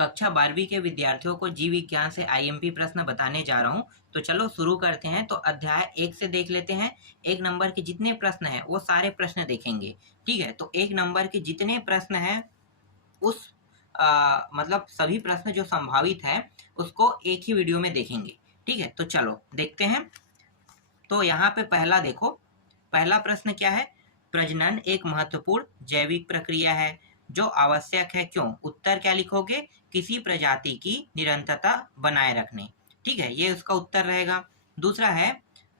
कक्षा 12वीं के विद्यार्थियों को जीव विज्ञान से आईएमपी प्रश्न बताने जा रहा हूं। तो चलो शुरू करते हैं। तो अध्याय 1 से देख लेते हैं। 1 नंबर के जितने प्रश्न हैं वो सारे प्रश्न देखेंगे। ठीक है, तो 1 नंबर के जितने प्रश्न हैं उस मतलब सभी प्रश्न जो संभावित है उसको एक ही वीडियो में देखेंगे। ठीक है, तो चलो देखते हैं। तो यहाँ पे पहला देखो, पहला प्रश्न क्या है? प्रजनन एक महत्वपूर्ण जैविक प्रक्रिया है जो आवश्यक है, क्यों? उत्तर क्या लिखोगे? किसी प्रजाति की निरंतरता बनाए रखने। ठीक है, ये उसका उत्तर रहेगा। दूसरा है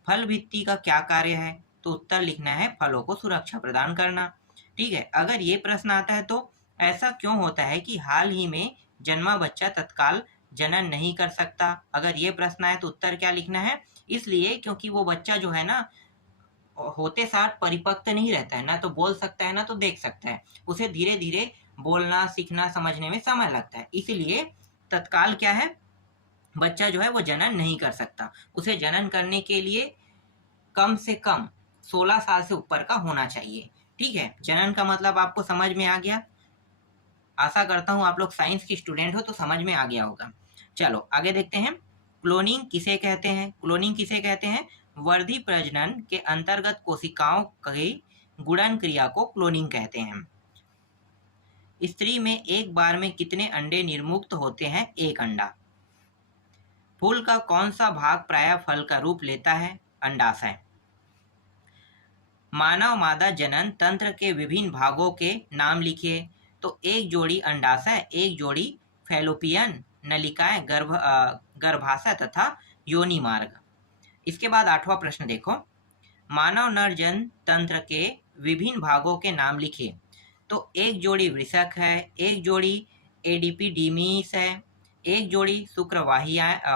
फल भित्ति का क्या कार्य है? तो उत्तर लिखना है फलों को सुरक्षा प्रदान करना। ठीक है, अगर ये प्रश्न आता है तो ऐसा क्यों होता है कि हाल ही में जन्मा बच्चा तत्काल जनन नहीं कर सकता? अगर ये प्रश्न आए तो उत्तर क्या लिखना है? इसलिए क्योंकि वो बच्चा जो है ना होते साथ परिपक्व नहीं रहता है, ना तो बोल सकता है ना तो देख सकता है। उसे धीरे धीरे बोलना सीखना समझने में समय लगता है, इसलिए तत्काल क्या है, बच्चा जो है वो जनन नहीं कर सकता। उसे जनन करने के लिए कम से कम 16 साल से ऊपर का होना चाहिए। ठीक है, जनन का मतलब आपको समझ में आ गया। आशा करता हूँ आप लोग साइंस की स्टूडेंट हो तो समझ में आ गया होगा। चलो आगे देखते हैं। क्लोनिंग किसे कहते हैं? क्लोनिंग किसे कहते हैं? वर्धी प्रजनन के अंतर्गत कोशिकाओं की गुणन क्रिया को क्लोनिंग कहते हैं। स्त्री में एक बार में कितने अंडे निर्मुक्त होते हैं? 1 अंडा। फूल का कौन सा भाग प्रायः फल का रूप लेता है? अंडाशय। मानव मादा जनन तंत्र के विभिन्न भागों के नाम लिखिए। तो एक जोड़ी अंडाशय, एक जोड़ी फैलोपियन नलिकाएं, गर्भाशय तथा योनि मार्ग। इसके बाद 8वां प्रश्न देखो, मानव नर जन तंत्र के विभिन्न भागों के नाम लिखिए। तो एक जोड़ी वृषक है, एक जोड़ी एडिपिडीमिस है, एक जोड़ी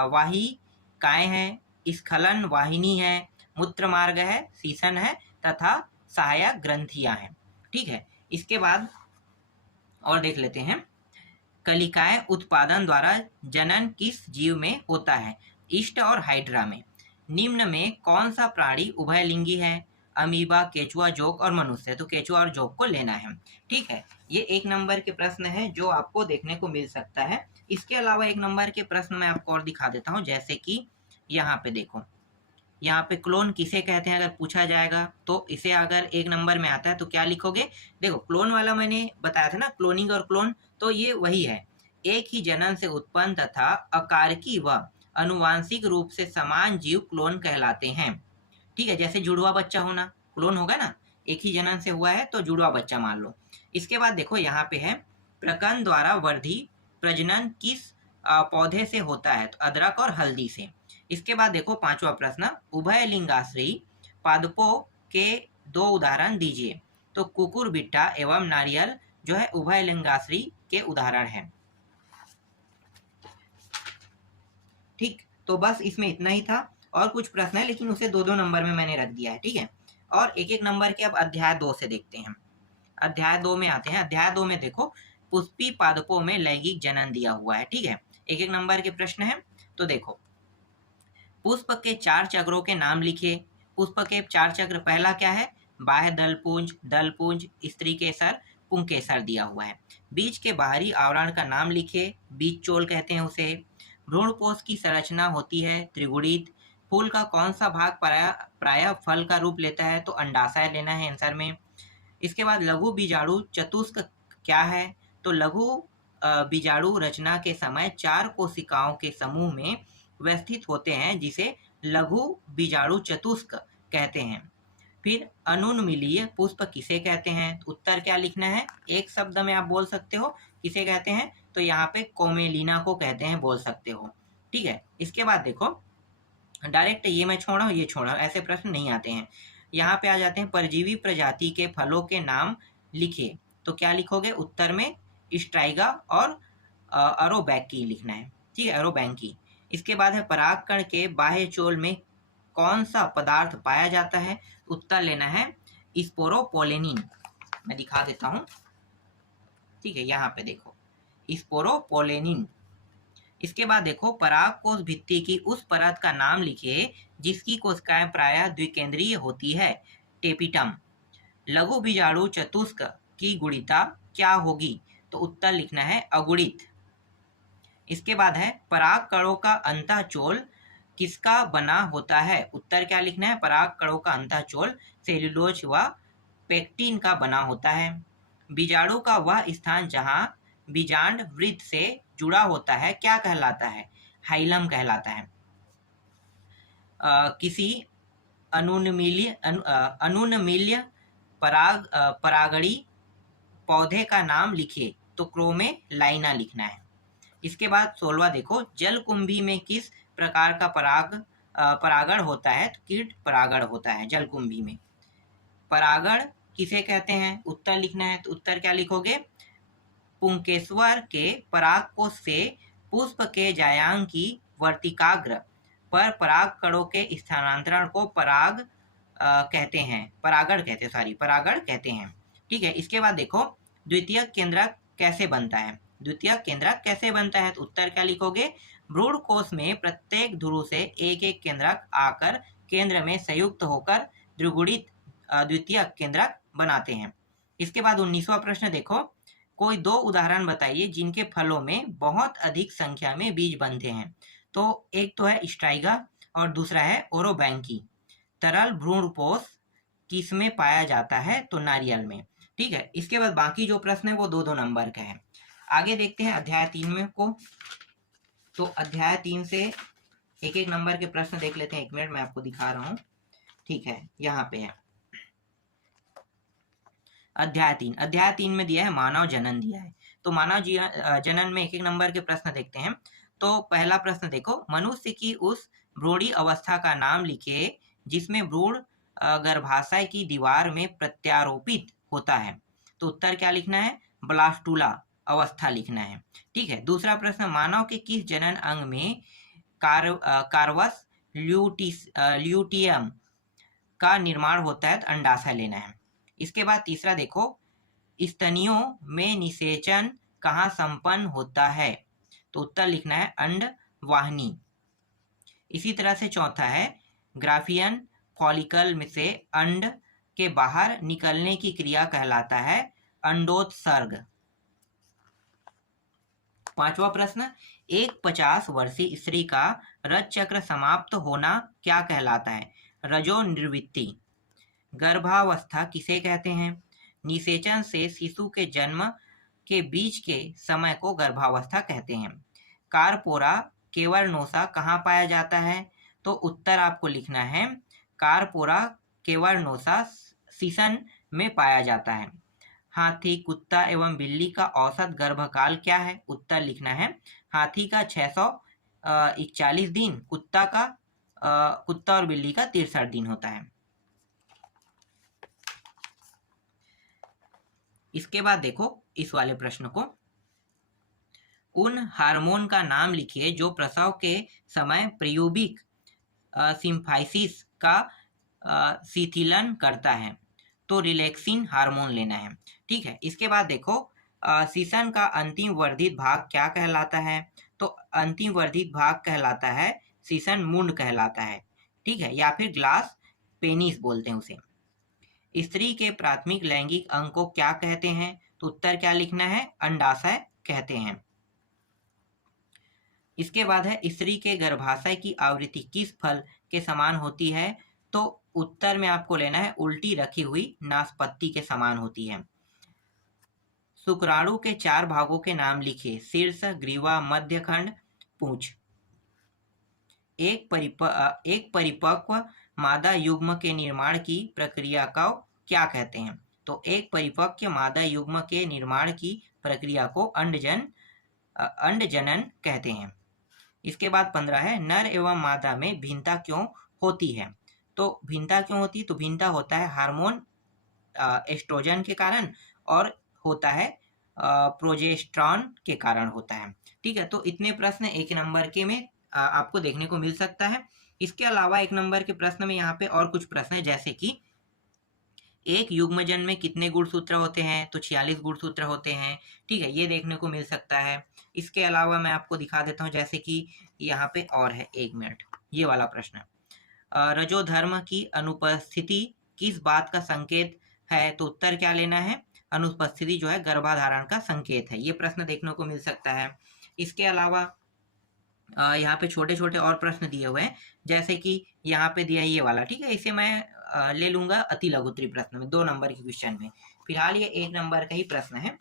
वाहिकाएं हैं, स्खलन वाहिनी है, मूत्र मार्ग है, सीसन है तथा सहायक ग्रंथियां हैं। ठीक है, इसके बाद और देख लेते हैं। कलिकाएं उत्पादन द्वारा जनन किस जीव में होता है? ईस्ट और हाइड्रा में। निम्न में कौन सा प्राणी उभयलिंगी है? अमीबा, केचुआ, जोंक और मनुष्य। तो केचुआ और जोंक को लेना है। ठीक है, ये 1 नंबर के प्रश्न है जो आपको देखने को मिल सकता है। इसके अलावा 1 नंबर के प्रश्न मैं आपको और दिखा देता हूँ, जैसे कि यहाँ पे देखो, यहाँ पे क्लोन किसे कहते हैं अगर पूछा जाएगा तो इसे अगर 1 नंबर में आता है तो क्या लिखोगे? देखो क्लोन वाला मैंने बताया था ना, क्लोनिंग और क्लोन, तो ये वही है। एक ही जनन से उत्पन्न तथा अकारकी व अनुवांशिक रूप से समान जीव क्लोन कहलाते हैं। ठीक है, जैसे जुड़वा बच्चा होना क्लोन होगा ना, एक ही जनन से हुआ है तो जुड़वा बच्चा मान लो। इसके बाद देखो यहाँ पे है, प्रकंद द्वारा वर्धी प्रजनन किस पौधे से होता है? तो अदरक और हल्दी से। इसके बाद देखो 5वां प्रश्न, उभय लिंगाश्री पादपों के 2 उदाहरण दीजिए। तो कुकुर बिट्टा एवं नारियल जो है उभय लिंगाश्री के उदाहरण हैं। ठीक, तो बस इसमें इतना ही था। और कुछ प्रश्न है लेकिन उसे 2-2 नंबर में मैंने रख दिया है। ठीक है, और 1-1 नंबर के अब अध्याय 2 से देखते हैं। अध्याय 2 में आते हैं। अध्याय 2 में देखो, पुष्पी पादपों में लैंगिक जनन दिया हुआ है। ठीक है, 1-1 नंबर के प्रश्न है। तो देखो, पुष्प के 4 चक्रों के नाम लिखिए। पुष्प के 4 चक्र, पहला क्या है? बाह्य दलपुंज, स्त्री केसर, पुंकेसर दिया हुआ है। बीज के बाहरी आवरण का नाम लिखिए। बीज चोल कहते हैं उसे। भ्रूणपोष की संरचना होती है त्रिगुणित। फूल का कौन सा भाग प्रायः फल का रूप लेता है? तो अंडाशय लेना है आंसर में। इसके बाद लघु बीजाणु चतुष्क क्या है? तो लघु बीजाणु रचना के समय 4 कोशिकाओं के समूह में व्यवस्थित होते हैं जिसे लघु बीजाणु चतुष्क कहते हैं। फिर अनुन्मीलीय पुष्प किसे कहते हैं? उत्तर क्या लिखना है? एक शब्द में आप बोल सकते हो किसे कहते हैं, तो यहाँ पे कोमेलिना को कहते हैं, बोल सकते हो। ठीक है, इसके बाद देखो, डायरेक्ट ये मैं छोड़ा ये छोड़ा, ऐसे प्रश्न नहीं आते हैं। यहाँ पे आ जाते हैं, परजीवी प्रजाति के फलों के नाम लिखिए। तो क्या लिखोगे? उत्तर में स्ट्राइगा और अरोबैकी लिखना है। ठीक है, अरोबैंकी। इसके बाद है, परागकण के बाह्य चोल में कौन सा पदार्थ पाया जाता है? उत्तर लेना है स्पोरोपोलेनिन। मैं दिखा देता हूं। ठीक है, यहाँ पे देखो स्पोरोपोलेनिन। इसके बाद देखो, पराग कोश भित्ति की उस परत का नाम लिखिए जिसकी कोशिकाएं प्रायः द्विकेंद्रीय होती है। टेपिटम। लघु बीजाणु चतुष्क की गुणिता क्या होगी? तो उत्तर लिखना है अगुणित। इसके बाद है पराग कणों का अंतःचोल किसका बना होता है? उत्तर क्या लिखना है? पराग कणों का अंतःचोल सेल्यूलोज व पेक्टिन का बना होता है। बीजाणु का वह स्थान जहां बीजांड वृत्त से जुड़ा होता है क्या कहलाता है? हाइलम कहलाता है। किसी अनुन्मील्य परागणी पौधे का नाम लिखिए, तो क्रोमेलाइना लिखना है। इसके बाद 16वां देखो, जलकुंभी में किस प्रकार का परागण होता है? तो कीट परागण होता है जलकुंभी में। परागण किसे कहते हैं? उत्तर लिखना है, तो उत्तर क्या लिखोगे? पुंकेश्वर के परागकोश से पुष्प के जायांग की वर्तिकाग्र पर पराग कणों के स्थानांतरण को परागण कहते हैं। परागण कहते हैं। ठीक है। इसके बाद देखो, द्वितीयक केंद्रक कैसे बनता है? द्वितीयक केंद्रक कैसे बनता है? तो उत्तर क्या लिखोगे? भ्रूण कोश में प्रत्येक ध्रुव से एक एक केंद्रक आकर केंद्र में संयुक्त होकर द्विगुणित द्वितीयक केंद्रक बनाते हैं। इसके बाद 19वां प्रश्न देखो, कोई दो उदाहरण बताइए जिनके फलों में बहुत अधिक संख्या में बीज बनते हैं। तो एक तो है स्ट्राइगा और दूसरा है ओरोबैंकी। तरल भ्रूणपोष किसमें पाया जाता है? तो नारियल में। ठीक है। इसके बाद बाकी जो प्रश्न है वो 2-2 नंबर का है। आगे देखते हैं अध्याय 3 में को। तो अध्याय 3 से एक एक नंबर के प्रश्न देख लेते हैं। 1 मिनट मैं आपको दिखा रहा हूँ। ठीक है, यहाँ पे है अध्याय 3 में दिया है मानव जनन दिया है। तो मानव जनन में एक एक नंबर के प्रश्न देखते हैं। तो पहला प्रश्न देखो, मनुष्य की उस भ्रूणी अवस्था का नाम लिखिए जिसमें भ्रूण गर्भाशय की दीवार में प्रत्यारोपित होता है। तो उत्तर क्या लिखना है? ब्लास्टुला अवस्था लिखना है। ठीक है। दूसरा प्रश्न, मानव के किस जनन अंग में कार्वस ल्यूटियम का निर्माण होता है? तो अंडाशय लेना है। इसके बाद तीसरा देखो, स्तनियों में निषेचन कहाँ संपन्न होता है? तो उत्तर लिखना है अंडवाहिनी। इसी तरह से चौथा है, ग्राफियन फॉलिकल में से अंड के बाहर निकलने की क्रिया कहलाता है अंडोत्सर्ग। पांचवा प्रश्न, एक 50 वर्षीय स्त्री का रज चक्र समाप्त होना क्या कहलाता है? रजोनिवृत्ति। गर्भावस्था किसे कहते हैं? निषेचन से शिशु के जन्म के बीच के समय को गर्भावस्था कहते हैं। कारपोरा केवर्नोसा कहाँ पाया जाता है? तो उत्तर आपको लिखना है कारपोरा केवर्नोसा सीसन में पाया जाता है। हाथी, कुत्ता एवं बिल्ली का औसत गर्भकाल क्या है? उत्तर लिखना है हाथी का 641 दिन, कुत्ता और बिल्ली का 63 दिन होता है। इसके बाद देखो इस वाले प्रश्न को, उन हार्मोन का नाम लिखिए जो प्रसव के समय प्यूबिक सिम्फाइसिस का शिथिलन करता है। तो रिलैक्सिन हार्मोन लेना है। ठीक है। इसके बाद देखो, सीसन का अंतिम वर्धित भाग क्या कहलाता है? तो अंतिम वर्धित भाग कहलाता है सीसन मुंड कहलाता है। ठीक है, या फिर ग्लास पेनिस बोलते हैं उसे। स्त्री के प्राथमिक लैंगिक अंग को क्या कहते हैं? तो उत्तर क्या लिखना है? अंडाशय कहते हैं। इसके बाद है, स्त्री के गर्भाशय की आवृत्ति किस फल के समान होती है? तो उत्तर में आपको लेना है उल्टी रखी हुई नाशपत्ती के समान होती है। शुक्राणु के 4 भागों के नाम लिखिए। शीर्ष, ग्रीवा, मध्यखंड, पूंछ। एक परिपक्व मादा युग्म के निर्माण की प्रक्रिया को क्या कहते हैं? तो एक परिपक्व मादा युग्म के निर्माण की प्रक्रिया को अंडजनन कहते हैं। इसके बाद 15 है, नर एवं मादा में भिन्नता क्यों होती है? तो भिन्नता क्यों होती है? तो भिन्नता होता है हार्मोन एस्ट्रोजन के कारण और होता है प्रोजेस्टेरॉन के कारण होता है। ठीक है। तो इतने प्रश्न 1 नंबर के में आपको देखने को मिल सकता है। इसके अलावा 1 नंबर के प्रश्न में यहाँ पे और कुछ प्रश्न है, जैसे कि एक युग्मजन में कितने गुणसूत्र होते हैं? तो 46 गुणसूत्र होते हैं। ठीक है, ये देखने को मिल सकता है। इसके अलावा मैं आपको दिखा देता हूँ, जैसे कि यहाँ पे और है, 1 मिनट, ये वाला प्रश्न, रजोधर्म की अनुपस्थिति किस बात का संकेत है? तो उत्तर क्या लेना है? अनुपस्थिति जो है गर्भाधारण का संकेत है। ये प्रश्न देखने को मिल सकता है। इसके अलावा यहाँ पे छोटे छोटे और प्रश्न दिए हुए हैं, जैसे कि यहाँ पे दिया ये वाला, ठीक है, इसे मैं ले लूंगा अति लघुत्तरी प्रश्न में, 2 नंबर के क्वेश्चन में। फिलहाल ये 1 नंबर का ही प्रश्न है।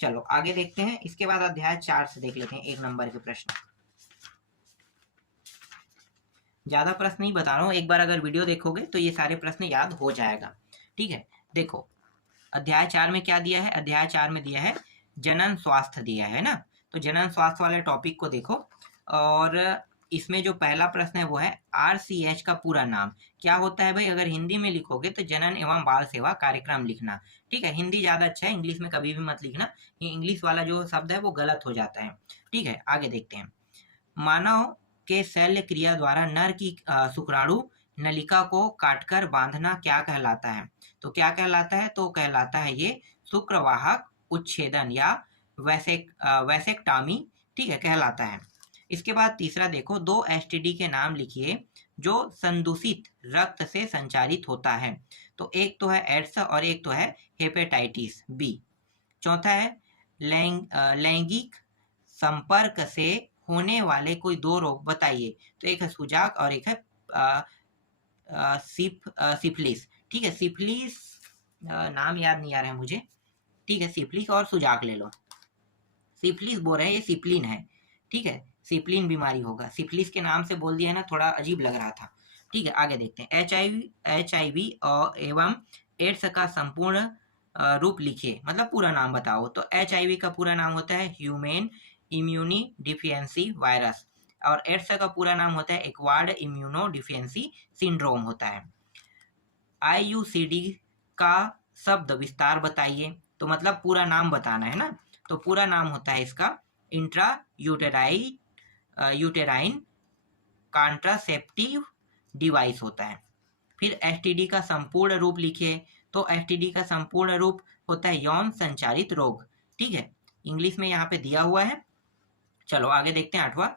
चलो आगे देखते हैं। इसके बाद अध्याय 4 से देख लेते हैं 1 नंबर के प्रश्न। ज्यादा प्रश्न नहीं बता रहा हूँ, एक बार अगर वीडियो देखोगे तो ये सारे प्रश्न याद हो जाएगा। ठीक है, देखो अध्याय 4 में क्या दिया है। अध्याय 4 में दिया है जनन स्वास्थ्य दिया है ना। तो जनन स्वास्थ्य वाले टॉपिक को देखो, और इसमें जो पहला प्रश्न है वो है RCH का पूरा नाम क्या होता है। भाई अगर हिंदी में लिखोगे तो जनन एवं बाल सेवा कार्यक्रम लिखना। ठीक है, हिंदी ज्यादा अच्छा है, इंग्लिश में कभी भी मत लिखना, ये इंग्लिश वाला जो शब्द है वो गलत हो जाता है। ठीक है, आगे देखते हैं। मानव के शल्य क्रिया द्वारा नर की शुक्राणु नलिका को काटकर बांधना क्या कहलाता है। तो क्या कहलाता है, तो कहलाता है ये शुक्रवाहक उच्छेदन या वैसेक्टॉमी। ठीक है, कहलाता है। इसके बाद तीसरा देखो, 2 STD के नाम लिखिए जो संदूषित रक्त से संचारित होता है। तो एक तो है एड्स और एक तो है हेपेटाइटिस बी। चौथा है लैंगिक संपर्क से होने वाले कोई 2 रोग बताइए। तो एक है सुजाक और एक है सिफिलिस। ठीक है, सिफिलिस नाम याद नहीं आ रहा है मुझे। ठीक है, सिफिलिस और सुजाक ले लो। सिफिलिस बोल रहे हैं, ये सिप्लिन है। ठीक है, सिप्लिन बीमारी होगा। सिफिलिस के नाम से बोल दिया है ना, थोड़ा अजीब लग रहा था। ठीक है, आगे देखते हैं। HIV और एवं एड्स का संपूर्ण रूप लिखिए, मतलब पूरा नाम बताओ। तो HIV का पूरा नाम होता है ह्यूमन इम्यूनी डिफिशिएंसी वायरस, और एड्स का पूरा नाम होता है एक्वायर्ड इम्यूनो डिफिशिएंसी सिंड्रोम होता है। IUCD का शब्द विस्तार बताइए, तो मतलब पूरा नाम बताना है ना। तो पूरा नाम होता है इसका इंट्रा यूटेराइन कॉन्ट्रासेप्टिव डिवाइस होता है। फिर STD का संपूर्ण रूप लिखिए। तो STD का संपूर्ण रूप होता है यौन संचारित रोग। ठीक है, इंग्लिश में यहाँ पे दिया हुआ है। चलो आगे देखते हैं 8वां।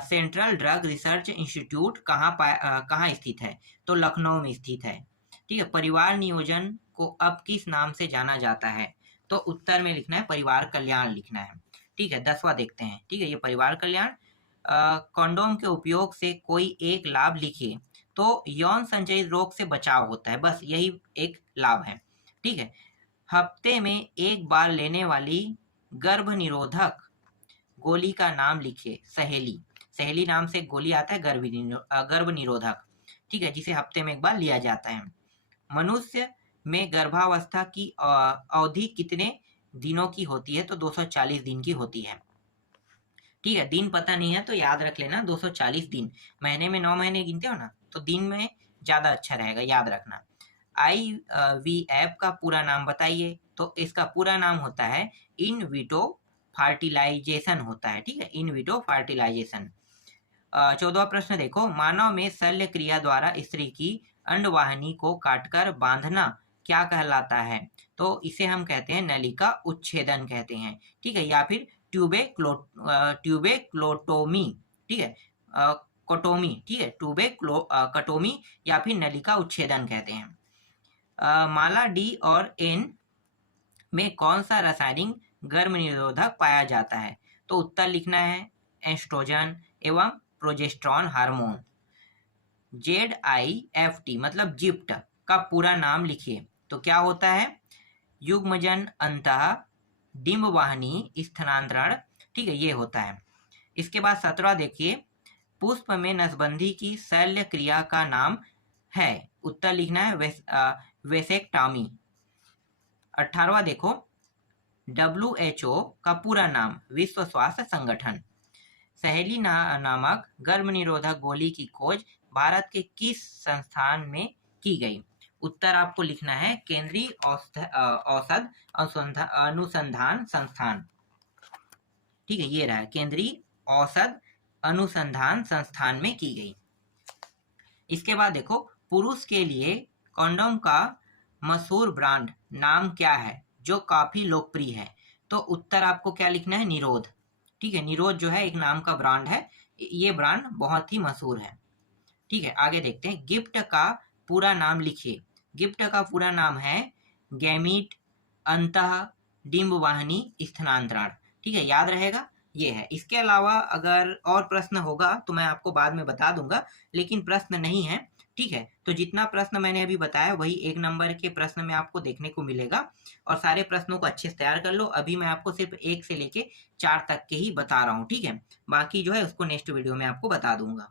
सेंट्रल ड्रग रिसर्च इंस्टीट्यूट कहाँ स्थित है। तो लखनऊ में स्थित है। ठीक है, परिवार नियोजन को अब किस नाम से जाना जाता है। तो उत्तर में लिखना है परिवार कल्याण लिखना है। ठीक है, 10वां देखते हैं। ठीक है, ये परिवार कल्याण। कंडोम के उपयोग से कोई एक लाभ लिखिए। तो यौन संचयित रोग से बचाव होता है, बस यही एक लाभ है। ठीक है, हफ्ते में एक बार लेने वाली गर्भ निरोधक गोली का नाम लिखिए। सहेली, सहेली नाम से गोली आता है गर्भ निरोधक। ठीक है, जिसे हफ्ते में एक बार लिया जाता है। मनुष्य में गर्भावस्था की अवधि कितने दिनों की होती है। तो 240 दिन की होती है। ठीक है, दिन पता नहीं है तो याद रख लेना 240 दिन। महीने में 9 महीने गिनते हो ना, तो दिन में ज्यादा अच्छा रहेगा, याद रखना। IVF का पूरा नाम बताइए। तो इसका पूरा नाम होता है इन विटो फर्टिलाइजेशन होता है। ठीक है, इन विटो फर्टिलाइजेशन। 14वां प्रश्न देखो, मानव में शल्य क्रिया द्वारा स्त्री की अंडवाहिनी को काटकर बांधना क्या कहलाता है। तो इसे हम कहते हैं नलिका उच्छेदन कहते हैं। ठीक है, या फिर ट्यूबेक्लोटोमी। ठीक है, कटोमी। ठीक है, कटोमी या फिर नलिका उच्छेदन कहते हैं। माला D और N में कौन सा रासायनिक गर्भ निरोधक पाया जाता है। तो उत्तर लिखना है एस्ट्रोजन एवं प्रोजेस्टेरॉन हार्मोन। ZIFT मतलब जिफ्ट का पूरा नाम लिखिए। तो क्या होता है युग्मजन अंतः डिंबवाहिनी स्थानांतरण। ठीक है, ये होता है। इसके बाद 17वां देखिए, पुष्प में नसबंदी की शल्य क्रिया का नाम है। उत्तर लिखना है वेसेक्टॉमी। 18वां देखो, WHO का पूरा नाम विश्व स्वास्थ्य संगठन। सहेली नामक गर्भ निरोधक गोली की खोज भारत के किस संस्थान में की गई। उत्तर आपको लिखना है केंद्रीय औषध अनुसंधान संस्थान। ठीक है, ये रहा केंद्रीय औषध अनुसंधान संस्थान में की गई। इसके बाद देखो, पुरुष के लिए कंडोम का मशहूर ब्रांड नाम क्या है जो काफी लोकप्रिय है। तो उत्तर आपको क्या लिखना है निरोध। ठीक है, निरोध जो है एक नाम का ब्रांड है, ये ब्रांड बहुत ही मशहूर है। ठीक है, आगे देखते हैं। गिफ्ट का पूरा नाम लिखिए। गिफ्ट का पूरा नाम है गैमीट अंतः डिंबवाहिनी स्थानांतरण। ठीक है, याद रहेगा। ये है। इसके अलावा अगर और प्रश्न होगा तो मैं आपको बाद में बता दूंगा, लेकिन प्रश्न नहीं है, ठीक है। तो जितना प्रश्न मैंने अभी बताया वही 1 नंबर के प्रश्न में आपको देखने को मिलेगा, और सारे प्रश्नों को अच्छे से तैयार कर लो। अभी मैं आपको सिर्फ 1 से लेके 4 तक के ही बता रहा हूँ, ठीक है। बाकी जो है उसको नेक्स्ट वीडियो में आपको बता दूंगा।